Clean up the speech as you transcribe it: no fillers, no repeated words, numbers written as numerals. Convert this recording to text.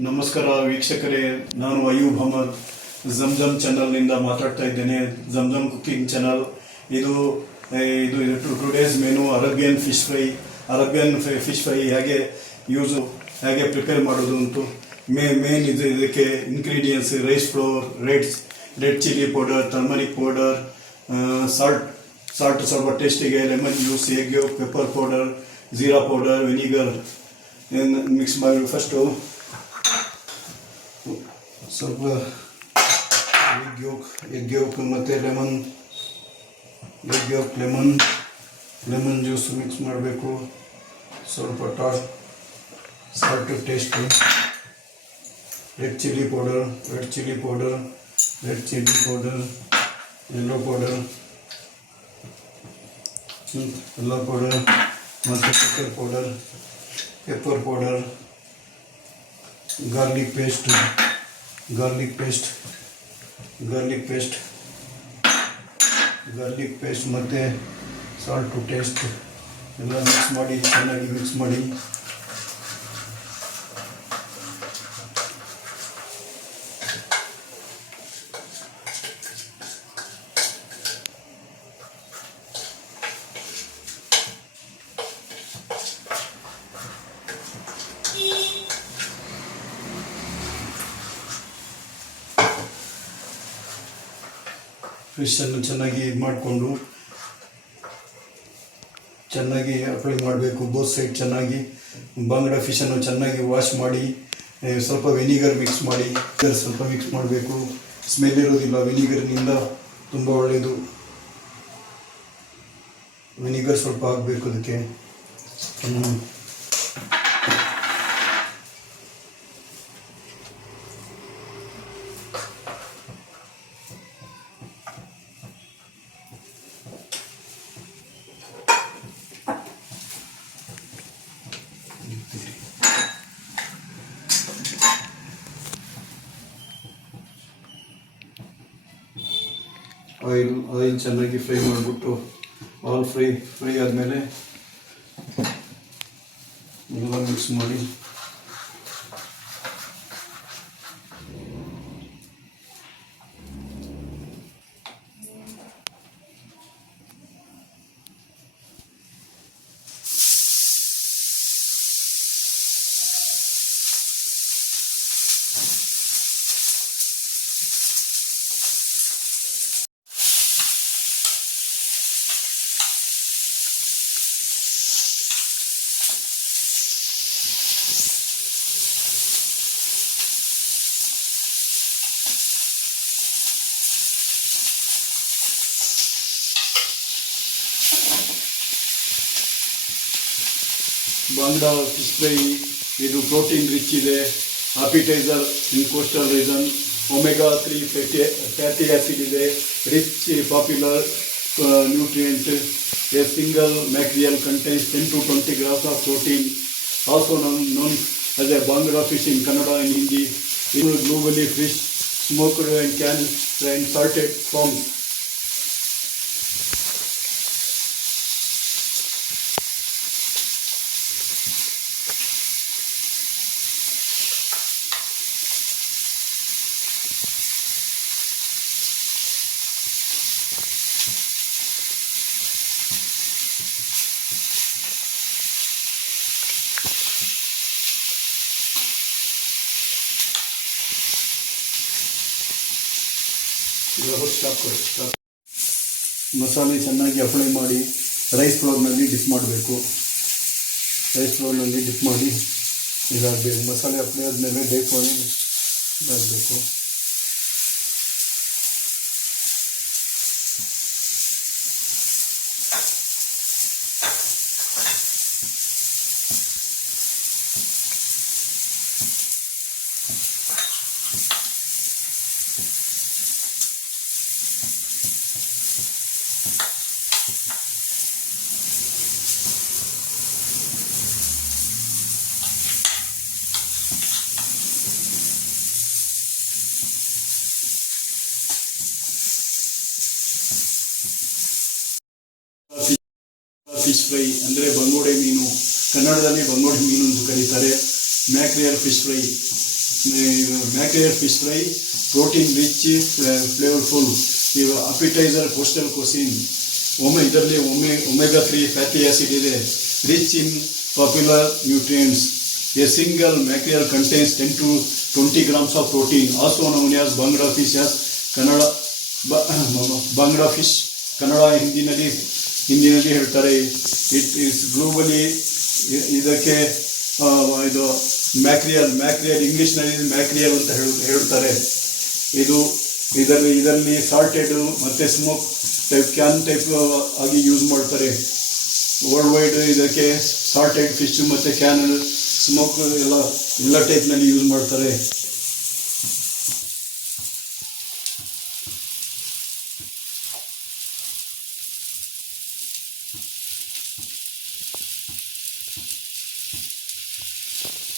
ನಮಸ್ಕಾರ ವೀಕ್ಷಕರೇ, ನಾನು ಅಯೂಬ್ ಅಹಮದ್ ಜಮ್ಜಮ್ ಚಾನಲ್ನಿಂದ ಮಾತಾಡ್ತಾ ಇದ್ದೇನೆ. Zamzam cooking channel. ಇದು ಇದು today's menu Arabian fish fry ಹೇಗೆ ಪ್ರಿಪೇರ್ ಮಾಡೋದು ಅಂತ ಮೇನ್ ಇದಕ್ಕೆ ingredients: rice flour, red chilli powder, turmeric powder, salt ಸ್ವಲ್ಪ ಟೇಸ್ಟಿಗೆ, lemon juice, egg yolk, pepper powder, jeera powder, vinegar mix ಮಾಡಿ ಫಸ್ಟು ಸ್ವಲ್ಪ ಎಗ್ ಯolk ಮತ್ತು ಲೆಮನ್ ಜ್ಯೂಸ್ ಮಿಕ್ಸ್ ಮಾಡಬೇಕು. ಸ್ವಲ್ಪ salt taste, red chilli powder, yellow powder ಮತ್ತು pepper powder, garlic paste ಮತ್ತು salt to taste ಎಲ್ಲ ಚೆನ್ನಾಗಿ ಮಿಕ್ಸ್ ಮಾಡಿ. ಫಿಶನ್ನು ಚೆನ್ನಾಗಿ ಮಾಡಿಕೊಂಡು ಚೆನ್ನಾಗಿ ಅಪ್ಲೈ ಮಾಡಬೇಕು ಬೋತ್ ಸೈಡ್. ಚೆನ್ನಾಗಿ ಬಾಂಗ್ಡಾ ಫಿಶನ್ನು ಚೆನ್ನಾಗಿ ವಾಶ್ ಮಾಡಿ ಸ್ವಲ್ಪ ವಿನಿಗರ್ ಮಿಕ್ಸ್ ಮಾಡಿ ಸ್ವಲ್ಪ ಮಿಕ್ಸ್ ಮಾಡಬೇಕು. ಸ್ಮೆಲ್ ಇರೋದಿಲ್ಲ, ವಿನಿಗರ್ನಿಂದ ತುಂಬ ಒಳ್ಳೆಯದು. ವಿನಿಗರ್ ಸ್ವಲ್ಪ ಹಾಕಬೇಕು ಅದಕ್ಕೆ. ಆಯಿಲ್ ಚೆನ್ನಾಗಿ ಫ್ರೈ ಮಾಡಿಬಿಟ್ಟು ಫ್ರೈ ಆದಮೇಲೆ ಎಲ್ಲ ಮಿಕ್ಸ್ ಮಾಡಿ ಬಾಂಗ್ಡಾ ಫಿಶ್ ಫ್ರೈ ಇದು ಪ್ರೋಟೀನ್ ರಿಚ್ ಇದೆ. Appetizer in coastal region. Omega 3 fatty acid ಇದೆ. Rich popular nutrient. A single mackerel contains 10 to 20 grams of protein. Also known as a Bangda fish in Kannada and Hindi. It is globally fish, smoked and canned and salted from. ಮಸಾಲೆ ಚೆನ್ನಾಗಿ apply ಮಾಡಿ rice ಫ್ಲೋರ್ನಲ್ಲಿ drip ಮಾಡಬೇಕು. ಇದಾಗಬೇಕು. ಮಸಾಲೆ apply ಆದಮೇಲೆ ಇದಾಗಬೇಕು. Fish fry ಅಂದರೆ ಬಂಗೋಡೆ ಮೀನು, ಕನ್ನಡದಲ್ಲಿ ಬಂಗೋಡೆ ಮೀನು ಎಂದು ಕರೀತಾರೆ. ಮ್ಯಾಕ್ರಿಯಲ್ ಫಿಶ್ ಫ್ರೈ ಇದು mackerel fish fry protein rich flavourful. ಇವು ಅಪಿಟೈಸರ್ ಕೋಸ್ಟಲ್ ಕೊಸಿನ್. ಇದರಲ್ಲಿ ಒಮೆಗಾ 3 ಫ್ಯಾಟಿ ಆಸಿಡ್ ಇದೆ. Rich in popular nutrients. A single mackerel contains 10 to 20 grams of protein, also known as Bangla fish as Kannada bangda fish, Kannada ಹಿಂದಿನಲ್ಲಿ ಹೇಳ್ತಾರೆ. It is globally ಇದಕ್ಕೆ ಇದು ಮ್ಯಾಕ್ರಿಯಲ್ ಇಂಗ್ಲೀಷ್ನಲ್ಲಿ ಮ್ಯಾಕ್ರಿಯಲ್ ಅಂತ ಹೇಳ್ತಾರೆ. ಇದರಲ್ಲಿ ಸಾಲ್ಟೆಡ್ ಮತ್ತು ಸ್ಮೋಕ್ ಕ್ಯಾನ್ ಟೈಪ್ ಆಗಿ ಯೂಸ್ ಮಾಡ್ತಾರೆ. ವರ್ಲ್ಡ್ ವೈಡ್ ಇದಕ್ಕೆ ಸಾಲ್ಟೆಡ್ ಫಿಶ್ ಮತ್ತು ಕ್ಯಾನ್ ಸ್ಮೋಕ್ ಎಲ್ಲ ಟೈಪ್ನಲ್ಲಿ ಯೂಸ್ ಮಾಡ್ತಾರೆ.